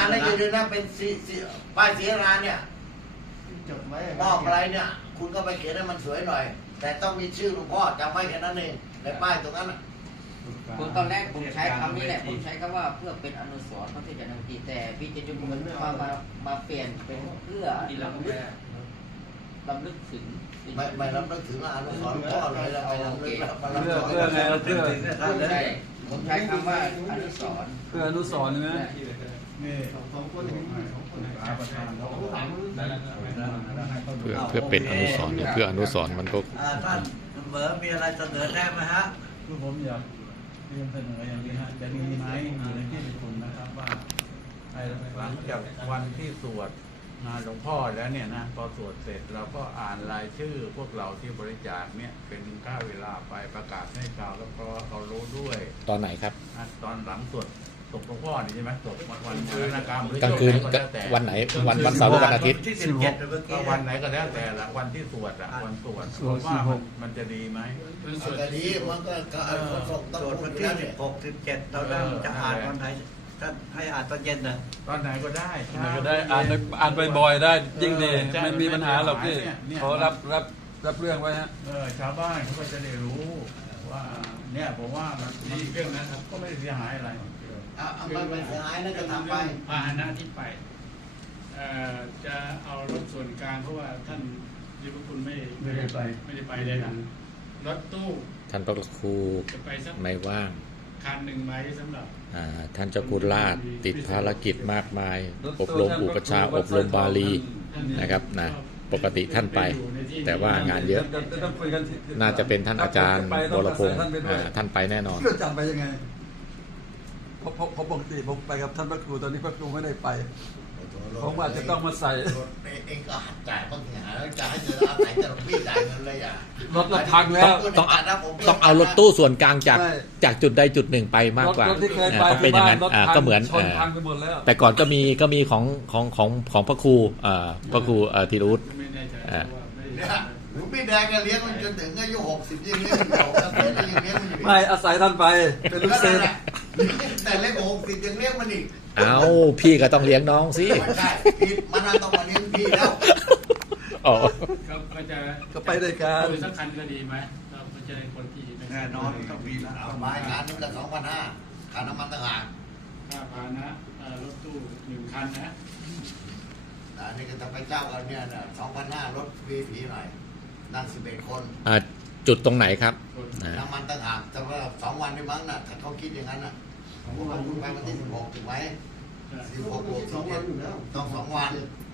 แล้วอยู่ดีนะเป็นป้ายสีราเนี่ยมอบอะไรเนี่ย คุณก็ไปเขียนให้มันสวยหน่อย แต่ต้องมีชื่อหลวงพ่อจำไว้แค่นั้นเองในป้ายตรงนั้นผมตอนแรกผมใช้คำนี้แหละผมใช้คำว่าเพื่อเป็นอนุสรณ์พระเทศนาทีแต่พี่จะจุมันมาเปลี่ยนเป็นเพื่อลำลึกถึงไม่รับนึกถึงอนุสรณ์พ่อเลยแล้วไปรับนึกมารับเพื่อไงเพื่อใช่ผมใช้คำว่าอนุสรณ์เพื่ออนุสรณ์นะเพื่อเป็นอนุสรณ์เนี่ยเพื่ออนุสรณ์มันก็ท่านเหมือมีอะไรเสนอแนะไหมฮะคือผมอยากเรียนเสนออย่างนี้ฮะจะมีไหมมีในที่ประชุมนะครับว่าหลังจากวันที่สวดงานหลวงพ่อแล้วเนี่ยนะพอสวดเสร็จเราก็อ่านรายชื่อพวกเราที่บริจาคเนี่ยเป็นค่าเวลาไปประกาศให้ชาวแล้วก็เขารู้ด้วยตอนไหนครับตอนหลังสวดศพหลวงพ่อนี่ใช่ไหมศพวันมรณกรรมหรือกลางคืนช่วงไหก็แล้วแต่วันไหนวันเสาร์หรือวันอาทิตย์ที่17เมื่อก็กี้วันไหนก็แล้วแต่ละวันที่สวดอะวันสวดผมว่ามันจะดีไหมก็ดีมันก็ส่งต้องสวดพูวัดนไปที่แล้วเนี่ย 16 17เราได้จะอ่านวันไหนท่านให้อ่านตอนเย็นนะตอนไหนก็ได้ก็ได้อ่านบ่อยๆได้ยิ่งดีไม่มีปัญหาหรอกพี่เขารับเรื่องไว้ฮะชาวบ้านเขาก็จะได้รู้ว่าเนี่ยผมว่ามันเรื่องนั้นก็ไม่ได้เสียหายอะไรมันเป็นเสียหายนั่นก็ทำไปพาหนะที่ไปจะเอารถส่วนกลางเพราะว่าท่านยุพคุณไม่ได้ไปเลยนะรถตู้ท่านพระครูจะไปสักไม่ว่างคันหนึ่งไหมสำหรับท่านเจ้าคุณราชติดภารกิจมากมาย อบรมอุปชฌาย์อบรมบาลีนะครับนะปกติท่านไป แต่ว่างานเยอะต้องคุยกันน่าจะเป็นท่านอาจารย์วรพงศ์ท่านไปแน่นอนก็จำไปยังไงเพราะปกติผมไปกับท่านพระครูตอนนี้พระครูไม่ได้ไปผมว่าจะต้องมาใส่เองก็หัดจ่ายบางทีหาแล้วจ่ายให้เธออาศัยแต่พี่จ่ายเงินเลยอ่ะรถละพังแล้วต้องเอารถตู้ส่วนกลางจากจุดใดจุดหนึ่งไปมากกว่ารถที่เคยไปต้องเป็นอย่างนั้นรถพังก็เหมือนชนพังไปหมดแล้วแต่ก่อนก็มีของพระครูพระครูธีรวุฒิไม่แน่ใจอ่าว่าไม่เนี่ยหลวงพี่แดงก็เลี้ยงมันจนถึงอายุ60ยังเลี้ยงอยู่แล้วเลี้ยงยังเลี้ยงมันอยู่ไม่อาศัยท่านไปเป็นลูกศิษย์แต่เล็ก60ยังเลี้ยงมันอีกเอาพี่ก็ต้องเลี้ยงน้องสิไม่ใช่พี่มันน่าต้องมาเลี้ยงพี่แล้วอ๋อก็จะก็ไปด้วยกันคุยสักคันก็ดีไหมเราจะได้คนที่ไม่แน่นอนต้องมีนะเอาไม้งานนึงก็2,500ค่าน้ำมันต่างหากค่าพาหนะรถตู้1 คันนะอันนี้ก็จะไปเจ้ากันเนี่ย2,500รถฟรีผีหน่อยนั่ง11 คนจุดตรงไหนครับน้ำมันต่างหากแต่ว่า2 วันได้มั้งน่ะถ้าเขาคิดอย่างนั้นน่ะผมว่าคุณไปวันที่16ถูกไหม16 บวก 17ต้อง2 วัน